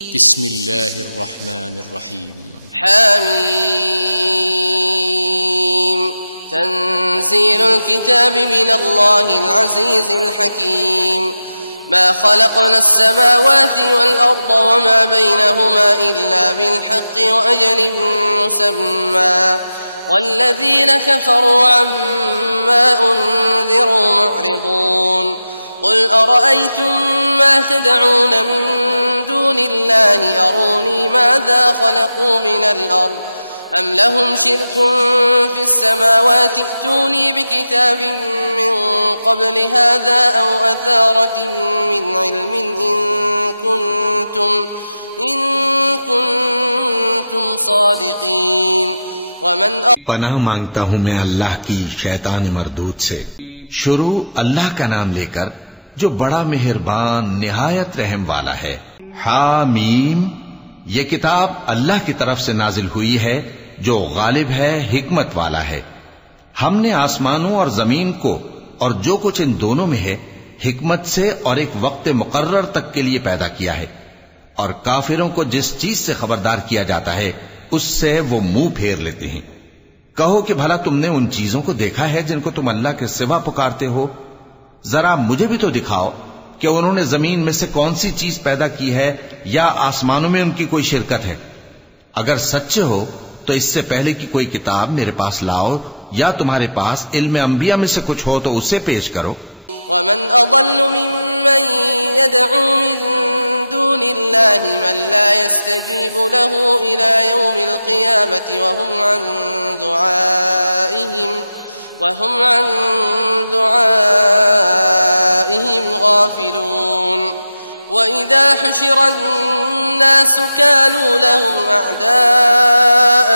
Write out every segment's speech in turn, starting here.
बिस्मिल्लाहिर्रहमानिर्रहीम। हामीम तंज़ीलुल किताबि मिनल्लाहिल अज़ीज़िल हकीम मा खलक़नस समावाति वल अर्द वमा बैनहुमा इल्ला बिल हक़्क़ि व अजलिन मुसम्मा वल्लज़ीन कफ़रू अम्मा उन्ज़िरू मुअरिदून क़ुल अरअयतुम मा तदऊन मिन दूनिल्लाहि अरूनी माज़ा ख़लक़ू मिनल अर्द अम लहुम शिर्कुन फ़िस्समावाति अ'तूनी बिकिताबिन मिन क़ब्लि हाज़ा औ अथारतिन मिन इल्मिन इन कुन्तुम सादिक़ीन। पनाह मांगता हूँ मैं अल्लाह की शैतान मरदूद से। शुरू अल्लाह का नाम लेकर जो बड़ा मेहरबान निहायत रहम वाला है। हामीम, ये किताब अल्लाह की तरफ से नाजिल हुई है जो गालिब है, हिकमत वाला है। हमने आसमानों और जमीन को और जो कुछ इन दोनों में है हिकमत से और एक वक्त मुकर्रर तक के लिए पैदा किया है। और काफिरों को जिस चीज से खबरदार किया जाता है उससे वो मुंह फेर लेते हैं। कहो कि भला तुमने उन चीजों को देखा है जिनको तुम अल्लाह के सिवा पुकारते हो? जरा मुझे भी तो दिखाओ कि उन्होंने जमीन में से कौन सी चीज पैदा की है या आसमानों में उनकी कोई शिरकत है। अगर सच्चे हो तो इससे पहले की कोई किताब मेरे पास लाओ या तुम्हारे पास इल्म अंबिया में से कुछ हो तो उसे पेश करो। वमन अज़ल्लु मिम्मन यदअू मिन दूनिल्लाहि मन ला यस्तजीबु लहू इला यौमिल क़ियामति वहुम अन दुआइहिम गाफिलून। वइज़ा हुशिरन नासु कानू लहुम अअदाअ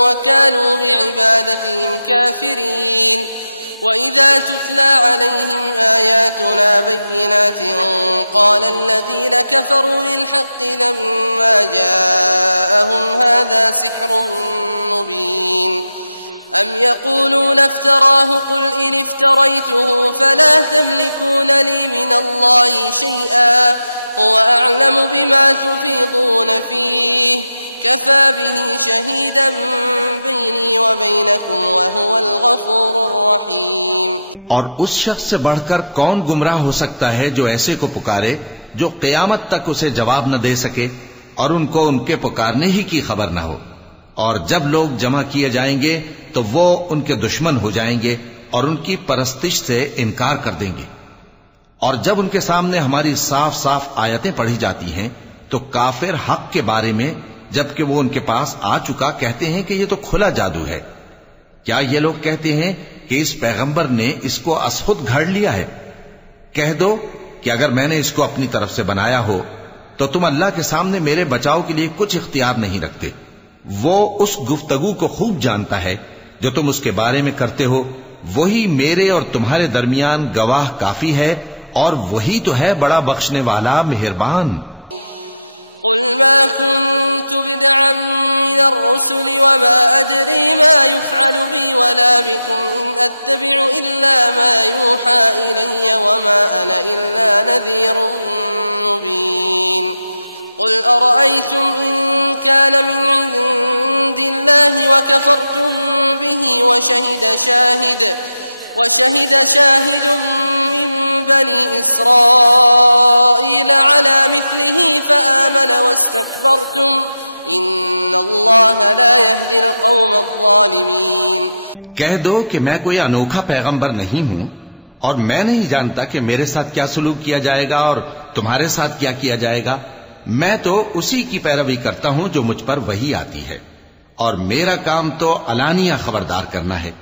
व कानू बिइबादतिहिम काफिरीन। वइज़ा तुतला अलैहिम आयातुना बय्यिनातिन क़ाल अल्लज़ीन कफ़रू लिल-हक़्क़ि लम्मा जाअहुम हाज़ा सिह्रुन मुबीन। अम यक़ूलून इफ्तराहु क़ुल इन इफ्तरैतुहु फला तमलिकून ली मिनल्लाहि शैअन हुव अअलमु बिमा तुफ़ीदून फ़ीहि कफ़ा बिही शहीदन बैनी व बैनकुम व हुवल गफ़ूरुर रहीम। और उस शख्स से बढ़कर कौन गुमराह हो सकता है जो ऐसे को पुकारे जो क़यामत तक उसे जवाब न दे सके और उनको उनके पुकारने ही की खबर न हो। और जब लोग जमा किए जाएंगे तो वो उनके दुश्मन हो जाएंगे और उनकी परस्तिश से इनकार कर देंगे। और जब उनके सामने हमारी साफ साफ आयतें पढ़ी जाती हैं तो काफिर हक के बारे में जबकि वो उनके पास आ चुका कहते हैं कि ये तो खुला जादू है। क्या ये लोग कहते हैं कि इस पैगंबर ने इसको असखुद घड़ लिया है? कह दो कि अगर मैंने इसको अपनी तरफ से बनाया हो तो तुम अल्लाह के सामने मेरे बचाव के लिए कुछ इख्तियार नहीं रखते। वो उस गुफ्तगू को खूब जानता है जो तुम उसके बारे में करते हो। वही मेरे और तुम्हारे दरमियान गवाह काफी है और वही तो है बड़ा बख्शने वाला मेहरबान। क़ुल मा कुन्तु बिदअन मिनर रुसुलि वमा अद्री मा युफ़अलु बी वला बिकुम इन अत्तबिउ इल्ला मा यूहा इलय्य वमा अना इल्ला नज़ीरुन मुबीन। क़ुल अरअयतुम इन कान मिन इंदिल्लाहि व कफ़रतुम बिही व शहिद शाहिदुम मिन बनी इस्राईल अला मिस्लिही फ़आमन वस्तकबरतुम इन्नल्लाह ला यहदिल क़ौमज़ ज़ालिमीन। कह दो कि मैं कोई अनोखा पैगंबर नहीं हूँ और मैं नहीं जानता कि मेरे साथ क्या सलूक किया जाएगा और तुम्हारे साथ क्या किया जाएगा। मैं तो उसी की पैरवी करता हूं जो मुझ पर वही आती है और मेरा काम तो अलानिया खबरदार करना है।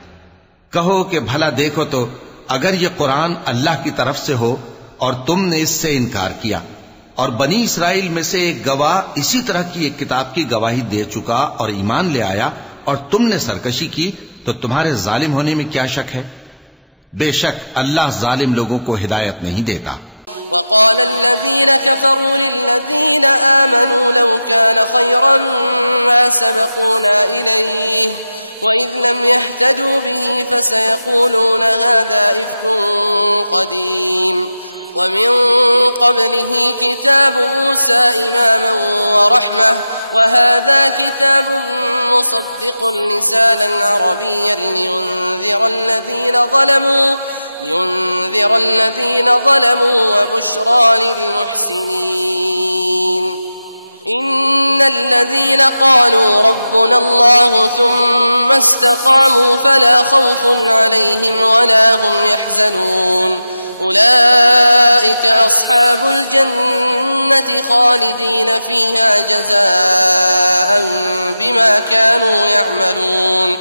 कहो कि भला देखो तो अगर ये कुरान अल्लाह की तरफ से हो और तुमने इससे इनकार किया और बनी इसराइल में से एक गवाह इसी तरह की एक किताब की गवाही दे चुका और ईमान ले आया और तुमने सरकशी की तो तुम्हारे जालिम होने में क्या शक है? बेशक अल्लाह जालिम लोगों को हिदायत नहीं देता। वक़ाल अल्लज़ीन कफ़रू लिल्लज़ीन आमनू लौ कान ख़ैरन मा सबक़ूना इलैहि व इज़ लम यहतदू बिही फसयक़ूलून हाज़ा इफ़्कुन क़दीम। ومن قبله كتاب موسى إماما ورحمة وهذا كتاب مصدق لسانا عربيا لينذر الذين ظلموا وبشرى للمحسنين. إن الذين قالوا ربنا الله ثم استقاموا فلا خوف عليهم ولا هم يحزنون أولئك أصحاب الجنة خالدين فيها جزاء بما كانوا يعملون.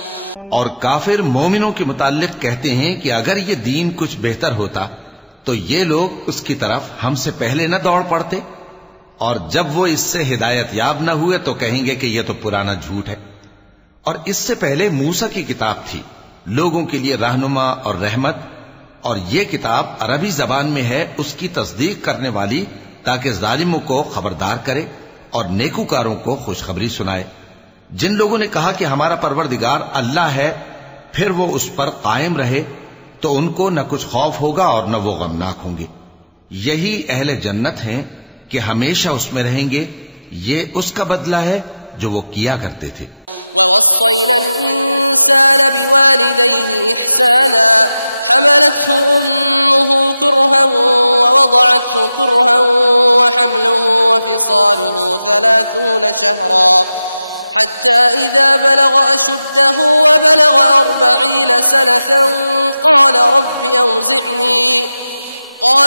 और काफिर मोमिनों के मुताल्लिक कहते हैं कि अगर ये दीन कुछ बेहतर होता तो ये लोग उसकी तरफ हमसे पहले न दौड़ पड़ते, और जब वो इससे हिदायत याब न हुए तो कहेंगे कि यह तो पुराना झूठ है। और इससे पहले मूसा की किताब थी, लोगों के लिए रहनुमा और रहमत, और ये किताब अरबी जबान में है उसकी तस्दीक करने वाली, ताकि जालिमों को खबरदार करे और नेकूकारों को खुशखबरी सुनाए। जिन लोगों ने कहा कि हमारा परवरदिगार अल्लाह है, फिर वो उस पर कायम रहे तो उनको न कुछ खौफ होगा और न वो गमनाक होंगे। यही अहले जन्नत हैं कि हमेशा उसमें रहेंगे, ये उसका बदला है जो वो किया करते थे। ووصينا الإنسان بوالديه إحسانا حملته أمه كرها ووضعته كرها وحمله وفصاله 30 شهرا حتى إذا بلغ أشده وبلغ 40 سنة قال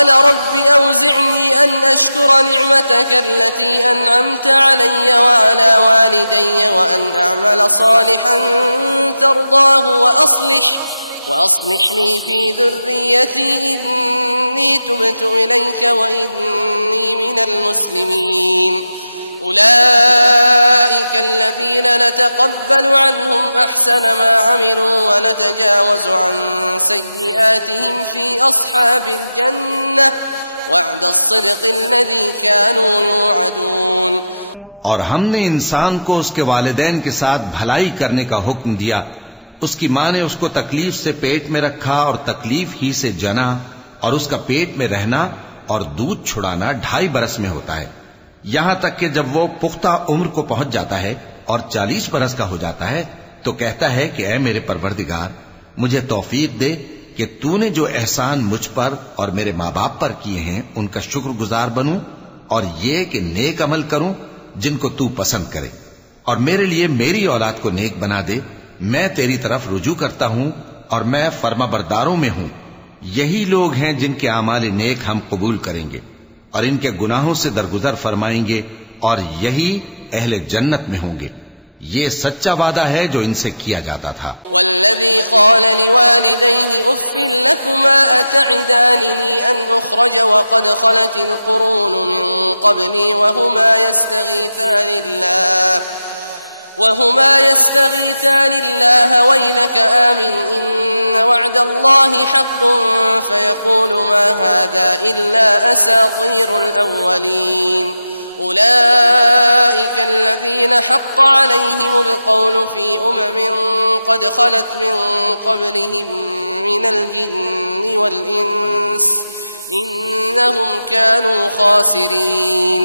رب أوزعني أن أشكر نعمتك التي أنعمت علي وعلى والدي وأن أعمل صالحا ترضاه وأصلح لي في ذريتي إني تبت إليك وإني من المسلمين. أولئك الذين نتقبل عنهم أحسن ما عملوا ونتجاوز عن سيئاتهم في أصحاب الجنة وعد الصدق الذي كانوا يوعدون. और हमने इंसान को उसके वालिदैन के साथ भलाई करने का हुक्म दिया। उसकी माँ ने उसको तकलीफ से पेट में रखा और तकलीफ ही से जना, और उसका पेट में रहना और दूध छुड़ाना 2.5 बरस में होता है, यहां तक कि जब वो पुख्ता उम्र को पहुंच जाता है और 40 बरस का हो जाता है तो कहता है कि ऐ मेरे परवरदिगार, मुझे तौफीक दे कि तूने जो एहसान मुझ पर और मेरे माँ बाप पर किए हैं उनका शुक्रगुजार बनूं, और ये कि नेक अमल करूं जिनको तू पसंद करे, और मेरे लिए मेरी औलाद को नेक बना दे। मैं तेरी तरफ रुजू करता हूं और मैं फर्माबरदारों में हूं। यही लोग हैं जिनके आमाल नेक हम कबूल करेंगे और इनके गुनाहों से दरगुजर फरमाएंगे, और यही अहले जन्नत में होंगे। ये सच्चा वादा है जो इनसे किया जाता था। वल्लज़ी क़ाल लिवालिदैहि उफ़्फ़िन लकुमा अतअिदानिनी अन उख़्रज वक़द ख़लतिल क़ुरून मिन क़ब्ली वहुमा यस्तगीथान अल्लाह वैलक आमिन इन्न वअदल्लाहि हक़्क़ुन फ़यक़ूलु मा हाज़ा इल्ला असातीरुल अव्वलीन उलाइका अल्लज़ीना हक़्क़ अलैहिमुल क़ौलु फ़ी उममिन क़द ख़लत मिन क़ब्लिहिम मिनल जिन्नि वल इंस इन्नहुम कानू ख़ासिरीन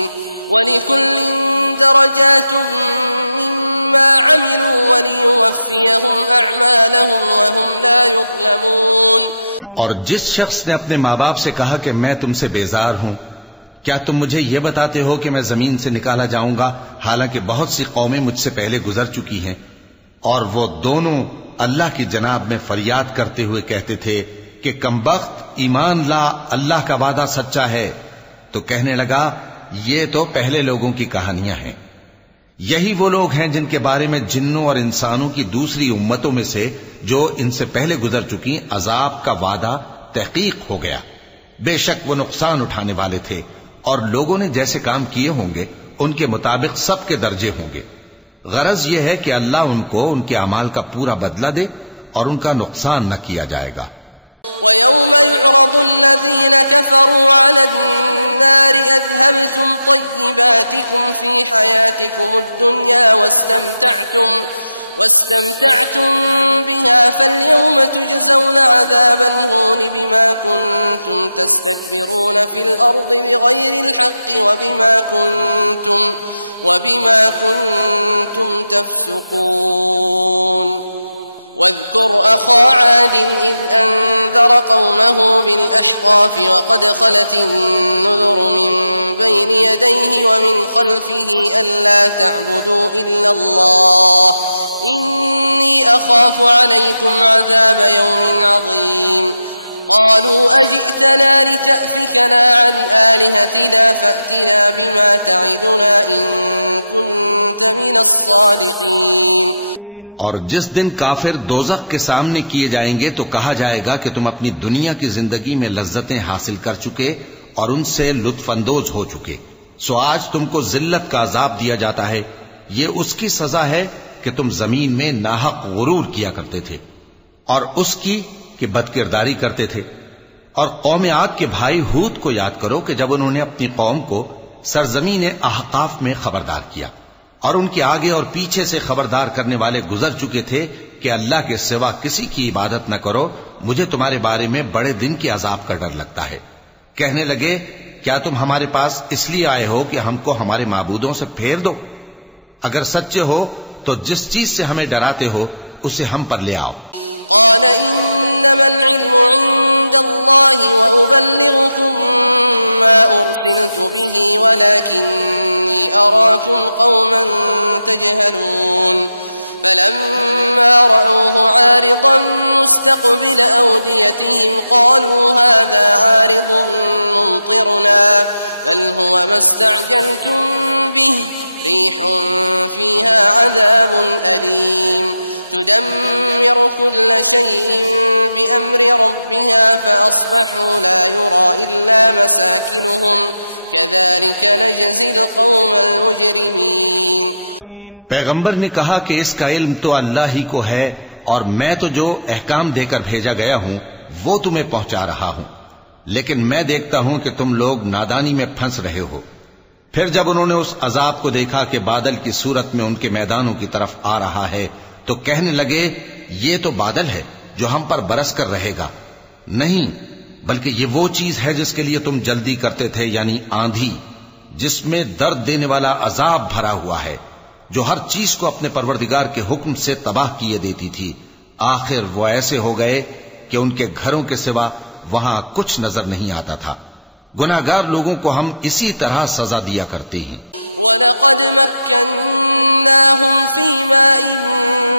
वलिकुल्लिन दरजातुम मिम्मा अमिलू वलियुवफ़्फ़ियहुम अअमालहुम वहुम ला युज़्लमून। और जिस शख्स ने अपने माँ बाप से कहा कि मैं तुमसे बेजार हूं, क्या तुम मुझे यह बताते हो कि मैं जमीन से निकाला जाऊंगा, हालांकि बहुत सी कौमें मुझसे पहले गुजर चुकी हैं। और वो दोनों अल्लाह की जनाब में फरियाद करते हुए कहते थे कि कमबख्त, ईमान ला, अल्लाह का वादा सच्चा है। तो कहने लगा, ये तो पहले लोगों की कहानियां हैं। यही वो लोग हैं जिनके बारे में जिन्नों और इंसानों की दूसरी उम्मतों में से जो इनसे पहले गुजर चुकी अजाब का वादा तहकीक हो गया। बेशक वो नुकसान उठाने वाले थे, और लोगों ने जैसे काम किए होंगे उनके मुताबिक सबके दर्जे होंगे। गरज यह है कि अल्लाह उनको उनके अमाल का पूरा बदला दे और उनका नुकसान न किया जाएगा। وَيَوْمَ يُعْرَضُ الَّذِينَ كَفَرُوا عَلَى النَّارِ أَذْهَبْتُمْ طَيِّبَاتِكُمْ فِي حَيَاتِكُمُ الدُّنْيَا واستمتعتم بها فاليوم تجزون عذاب الهون بما كنتم تستكبرون في الأرض بغير الحق وبما كنتم تفسقون واذكر أخا عاد إذ أنذر قومه بالأحقاف وقد خلت النذر من بين يديه ومن خلفه ألا تعبدوا إلا الله إني أخاف عليكم عذاب يوم عظيم قالوا أجئتنا لتأفكنا عن آلهتنا فأتنا بما تعدنا إن كنت من الصادقين। और जिस दिन काफिर दोजख के सामने किए जाएंगे तो कहा जाएगा कि तुम अपनी दुनिया की जिंदगी में लज्जतें हासिल कर चुके और उनसे लुत्फअंदोज हो चुके, सो आज तुमको जिल्लत का अजाब दिया जाता है। ये उसकी सजा है कि तुम जमीन में नाहक गुरूर किया करते थे और उसकी कि बदकिरदारी करते थे। और कौम आद के भाई हूद को याद करो कि जब उन्होंने अपनी कौम को सरजमीन अहकाफ में खबरदार किया और उनके आगे और पीछे से खबरदार करने वाले गुजर चुके थे कि अल्लाह के सिवा किसी की इबादत न करो, मुझे तुम्हारे बारे में बड़े दिन के अजाब का डर लगता है। कहने लगे, क्या तुम हमारे पास इसलिए आए हो कि हमको हमारे माबूदों से फेर दो? अगर सच्चे हो तो जिस चीज से हमें डराते हो उसे हम पर ले आओ। قال إنما العلم عند الله وأبلغكم ما أرسلت به ولكني أراكم قوما تجهلون فلما رأوه عارضا مستقبل أوديتهم قالوا هذا عارض ممطرنا بل هو ما استعجلتم به ريح فيها عذاب أليم تدمر كل شيء بأمر ربها فأصبحوا لا يرى إلا مساكنهم كذلك نجزي القوم المجرمين। पैगंबर ने कहा कि इसका इल्म तो अल्लाह ही को है और मैं तो जो अहकाम देकर भेजा गया हूं वो तुम्हें पहुंचा रहा हूं, लेकिन मैं देखता हूं कि तुम लोग नादानी में फंस रहे हो। फिर जब उन्होंने उस अजाब को देखा कि बादल की सूरत में उनके मैदानों की तरफ आ रहा है तो कहने लगे, ये तो बादल है जो हम पर बरस कर रहेगा। नहीं, बल्कि ये वो चीज है जिसके लिए तुम जल्दी करते थे, यानी आंधी, जिसमें दर्द देने वाला अजाब भरा हुआ है, जो हर चीज को अपने परवरदिगार के हुक्म से तबाह किए देती थी। आखिर वो ऐसे हो गए कि उनके घरों के सिवा वहां कुछ नजर नहीं आता था। गुनाहगार लोगों को हम इसी तरह सजा दिया करते हैं। वलक़द मक्कन्नाहुम फी माइन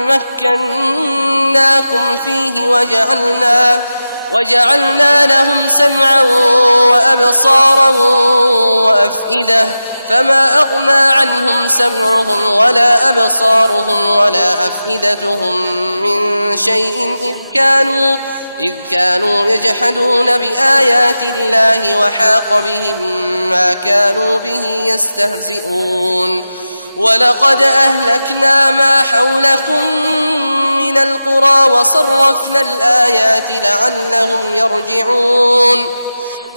मक्कन्नाकुम फीहि वजअलना लहुम समअन वअबसारन वअफइदह फमा अग़ना अन्हुम समअुहुम वला अबसारुहुम वला अफइदतुहुम मिन शैइन إذ كانوا يجحدون بآيات الله وحاق بهم ما كانوا به يستهزئون ولقد أهلكنا ما حولكم من القرى وصرفنا الآيات لعلهم يرجعون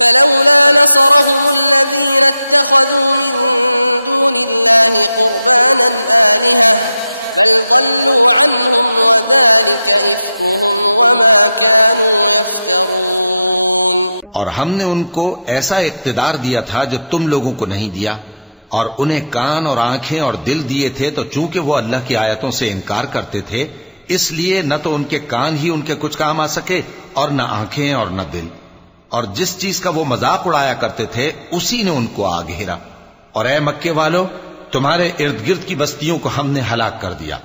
فلولا نصرهم الذين اتخذوا من دون الله قربانا آلهة بل ضلوا عنهم وذلك إفكهم وما كانوا يفترون। और हमने उनको ऐसा इक़्तिदार दिया था जो तुम लोगों को नहीं दिया, और उन्हें कान और आंखें और दिल दिए थे, तो चूंकि वो अल्लाह की आयतों से इनकार करते थे इसलिए न तो उनके कान ही उनके कुछ काम आ सके और न आंखें और न दिल, और जिस चीज का वो मजाक उड़ाया करते थे उसी ने उनको आ घेरा। और ए मक्के वालों, तुम्हारे इर्द गिर्द की बस्तियों को हमने हलाक कर दिया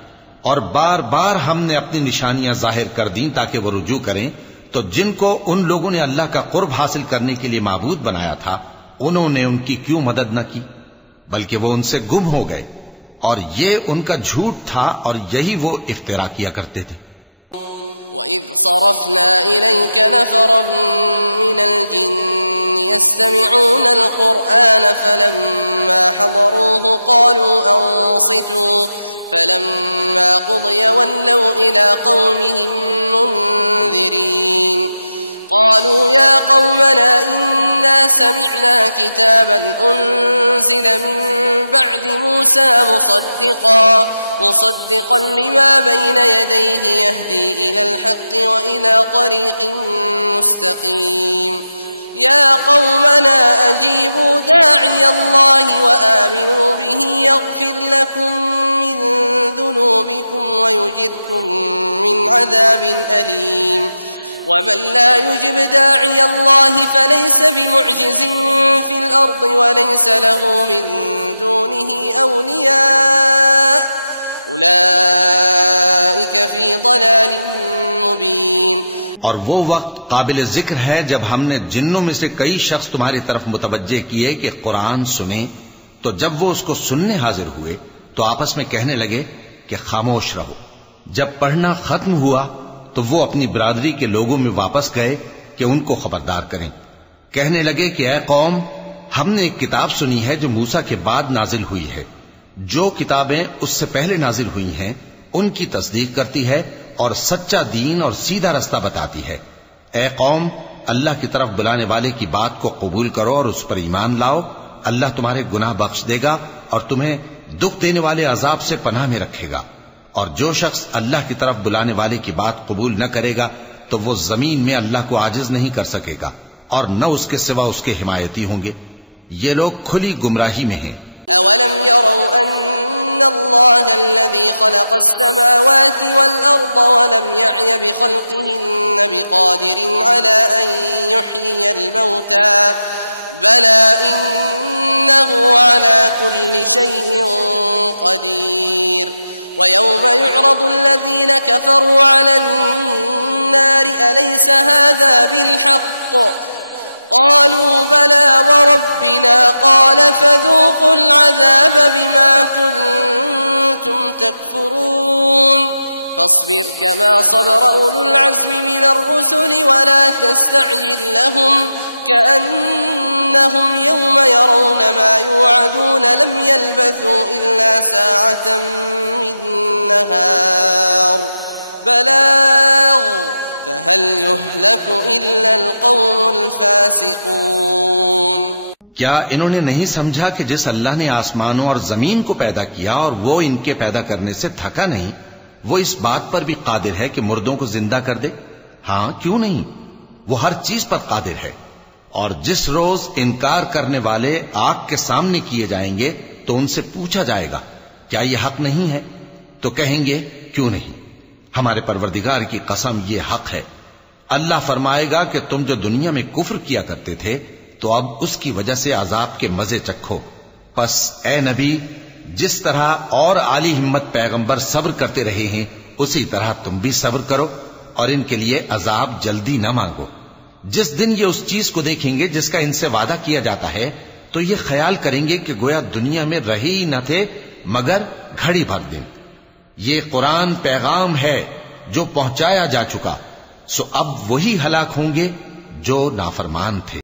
और बार बार हमने अपनी निशानियां जाहिर कर दी ताकि वो रुजू करें। तो जिनको उन लोगों ने अल्लाह का कुर्ब हासिल करने के लिए माबूद बनाया था उन्होंने उनकी क्यों मदद न की, बल्कि वो उनसे गुम हो गए, और ये उनका झूठ था और यही वो इफ्तिरा किया करते थे। وَإِذْ صَرَفْنَا إِلَيْكَ نَفَرًا مِنَ الْجِنِّ يَسْتَمِعُونَ الْقُرْآنَ فَلَمَّا حَضَرُوهُ قَالُوا أَنصِتُوا فَلَمَّا قُضِيَ وَلَّوْا إِلَى قَوْمِهِمْ مُنذِرِينَ قالوا يا قومنا إنا سمعنا كتابا أنزل من بعد موسى مصدقا لما بين يديه يهدي إلى الحق وإلى طريق مستقيم يا قومنا أجيبوا داعي الله وآمنوا به يغفر لكم من ذنوبكم ويجركم من عذاب أليم ومن لا يجب داعي الله فليس بمعجز في الأرض وليس له من دونه أولياء أولئك في ضلال مبين। और वो वक्त काबिल जिक्र है जब हमने जिन्नों में से कई शख्स तुम्हारी तरफ मुतवज्जे किए कि कुरान सुने, तो जब वो उसको सुनने हाजिर हुए तो आपस में कहने लगे कि खामोश रहो। जब पढ़ना खत्म हुआ तो वो अपनी बिरादरी के लोगों में वापस गए कि उनको खबरदार करें। कहने लगे कि ऐ कौम, हमने एक किताब सुनी है जो मूसा के बाद नाजिल हुई है। जो किताबें उससे पहले नाजिल हुई हैं उनकी तस्दीक करती है और सच्चा दीन और सीधा रास्ता बताती है। ऐ कौम, अल्लाह की तरफ बुलाने वाले की बात को कबूल करो और उस पर ईमान लाओ। अल्लाह तुम्हारे गुनाह बख्श देगा और तुम्हें दुख देने वाले अजाब से पनाह में रखेगा। और जो शख्स अल्लाह की तरफ बुलाने वाले की बात कबूल न करेगा तो वो जमीन में अल्लाह को आजिज नहीं कर सकेगा और न उसके सिवा उसके हिमायती होंगे। ये लोग खुली गुमराही में हैं। अवलम यरौ अन्नल्लाह अल्लज़ी खलक़स समावाति वल अर्द वलम यअय बिखल्क़िहिन्न बिक़ादिरिन अला अन युह्यियल मौता बला इन्नहु अला कुल्लि शैइन क़दीर। ويوم يعرض الذين كفروا على النار أليس هذا بالحق قالوا بلى وربنا قال فذوقوا العذاب بما كنتم تكفرون فاصبر كما صبر أولو العزم من الرسل ولا تستعجل لهم كأنهم يوم يرون ما يوعدون لم يلبثوا إلا ساعة من نهار بلاغ فهل يهلك إلا القوم الفاسقون। क्या इन्होंने नहीं समझा कि जिस अल्लाह ने आसमानों और जमीन को पैदा किया और वो इनके पैदा करने से थका नहीं, वो इस बात पर भी कादिर है कि मुर्दों को जिंदा कर दे? हाँ, क्यों नहीं, वो हर चीज पर कादिर है। और जिस रोज इनकार करने वाले आग के सामने किए जाएंगे तो उनसे पूछा जाएगा क्या यह हक नहीं है? तो कहेंगे क्यों नहीं, हमारे परवरदिगार की कसम ये हक है। अल्लाह फरमाएगा कि तुम जो दुनिया में कुफ्र किया करते थे तो अब उसकी वजह से अजाब के मजे चखो। बस ए नबी, जिस तरह और आली हिम्मत पैगंबर सब्र करते रहे हैं उसी तरह तुम भी सब्र करो और इनके लिए अजाब जल्दी न मांगो। जिस दिन ये उस चीज को देखेंगे जिसका इनसे वादा किया जाता है तो ये ख्याल करेंगे कि गोया दुनिया में रहे ही न थे मगर घड़ी भर दिन। ये कुरान पैगाम है जो पहुंचाया जा चुका, सो अब वही हलाक होंगे जो नाफरमान थे।